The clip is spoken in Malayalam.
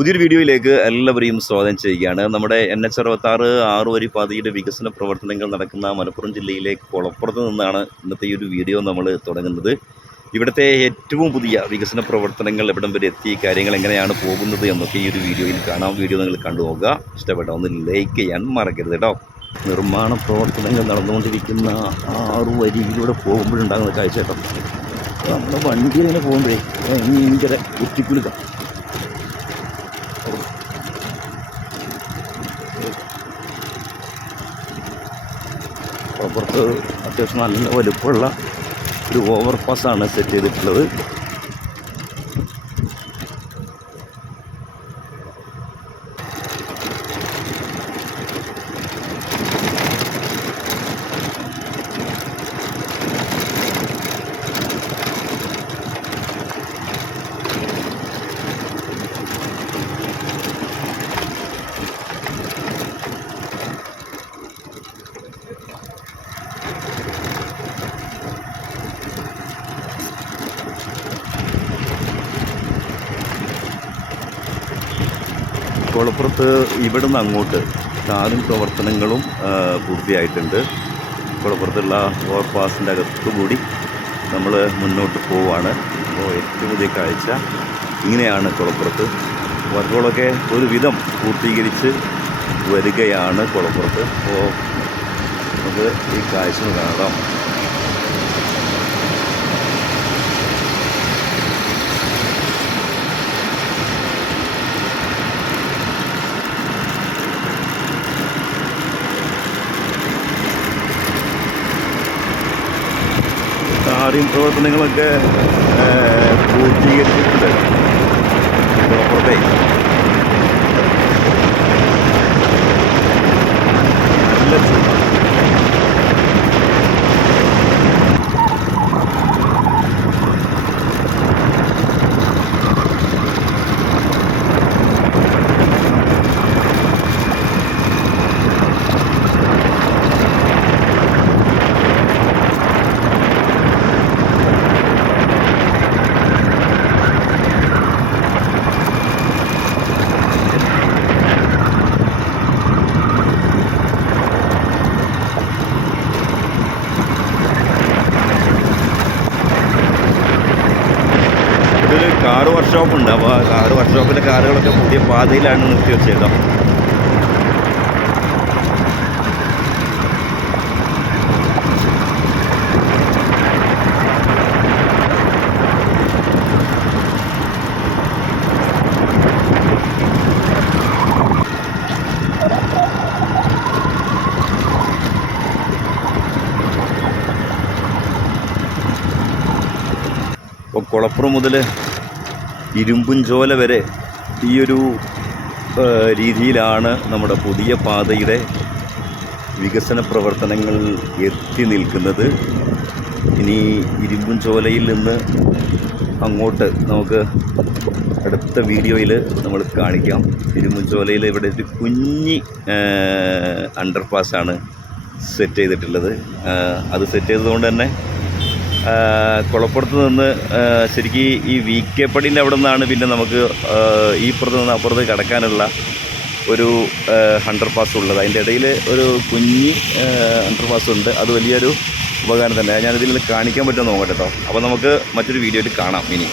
പുതിയൊരു വീഡിയോയിലേക്ക് എല്ലാവരെയും സ്വാഗതം ചെയ്യുകയാണ്. നമ്മുടെ എൻ എച്ച് അറുപത്താറ് ആറ് വരി പാതയുടെ വികസന പ്രവർത്തനങ്ങൾ നടക്കുന്ന മലപ്പുറം ജില്ലയിലെ കുളപ്പുറത്ത് നിന്നാണ് ഇന്നത്തെ ഈ ഒരു വീഡിയോ നമ്മൾ തുടങ്ങുന്നത്. ഇവിടുത്തെ ഏറ്റവും പുതിയ വികസന പ്രവർത്തനങ്ങൾ എവിടം വരെ എത്തി കാര്യങ്ങൾ എങ്ങനെയാണ് പോകുന്നത് എന്നൊക്കെ ഈ ഒരു വീഡിയോയിൽ കാണാം. വീഡിയോ നിങ്ങൾ കണ്ടു നോക്കുക ഇഷ്ടപ്പെട്ട ഒന്ന് ലൈക്ക് ചെയ്യാൻ മറക്കരുത് കേട്ടോ നിർമ്മാണ പ്രവർത്തനങ്ങൾ നടന്നുകൊണ്ടിരിക്കുന്ന ആറു വരിയിലൂടെ പോകുമ്പോഴുണ്ടാകുന്ന കാഴ്ച കേട്ടോ. നമ്മുടെ വണ്ടിയിൽ ഇങ്ങനെ പോകുമ്പോഴേ ഭയങ്കര കുറ്റിക്കുലുക്കാം. പുറത്ത് അത്യാവശ്യം നല്ല വലുപ്പമുള്ള ഒരു ഓവർ പാസ്സാണ് സെറ്റ് ചെയ്തിട്ടുള്ളത്. കുളപ്പുറത്ത് ഇവിടുന്ന് അങ്ങോട്ട് ടാറിംഗ് പ്രവർത്തനങ്ങളും പൂർത്തിയായിട്ടുണ്ട്. കുളപ്പുറത്തുള്ള ഓവർപാസിന്റെ അകത്തുകൂടി നമ്മൾ മുന്നോട്ട് പോവുകയാണ് അപ്പോൾ ഏറ്റവും പുതിയ കാഴ്ച ഇങ്ങനെയാണ് കുളപ്പുറത്ത്. വർക്കുകളൊക്കെ ഒരുവിധം പൂർത്തീകരിച്ച് വരികയാണ് കുളപ്പുറത്ത്. അപ്പോൾ നമുക്ക് ഈ കാഴ്ച കാണാം. ടാറിംഗ് പ്രവർത്തനങ്ങളൊക്കെ പൂർത്തീകരിച്ചിട്ടുണ്ട്. കുളപ്പുറത്തെ കാർ വർക്ക്ഷോപ്പ് ഉണ്ട് അപ്പോൾ കാർ വർക്ക്ഷോപ്പിലെ കാറുകളൊക്കെ പുതിയ പാതയിലാണ് നിർത്തി വെച്ചത് ഇപ്പോൾ കുളപ്പുറം മുതൽ ഇരുമ്പുംചോല വരെ ഈ ഒരു രീതിയിലാണ് നമ്മുടെ പുതിയ പാതയുടെ വികസന പ്രവർത്തനങ്ങൾ എത്തി നിൽക്കുന്നത്. ഇനി ഇരുമ്പുംചോലയിൽ നിന്ന് അങ്ങോട്ട് നമുക്ക് അടുത്ത വീഡിയോയിൽ നമ്മൾ കാണിക്കാം. ഇരുമ്പുംചോലയിൽ ഇവിടെ ഒരു കുഞ്ഞി അണ്ടർപാസ്സാണ് സെറ്റ് ചെയ്തിട്ടുള്ളത്. അത് സെറ്റ് ചെയ്തതുകൊണ്ട് തന്നെ കുളപ്പുറത്ത് നിന്ന് ശരിക്കും ഈ വി കെ പടിന്റെ അവിടെ നിന്നാണ് പിന്നെ നമുക്ക് ഈ പുറത്ത് നിന്ന് അപ്പുറത്ത് കടക്കാനുള്ള ഒരു ഹണ്ടർ പാസ് ഉള്ളത്. അതിന്റെ ഇടയിൽ ഒരു കുഞ്ഞ് ഹണ്ടർ പാസ് ഉണ്ട്. അത് വലിയൊരു ഉപകാരം തന്നെ. ഞാനിതിൽ കാണിക്കാൻ പറ്റുമെന്ന് നോക്കട്ടെ കേട്ടോ അപ്പോൾ നമുക്ക് മറ്റൊരു വീഡിയോയിൽ കാണാം ഇനി.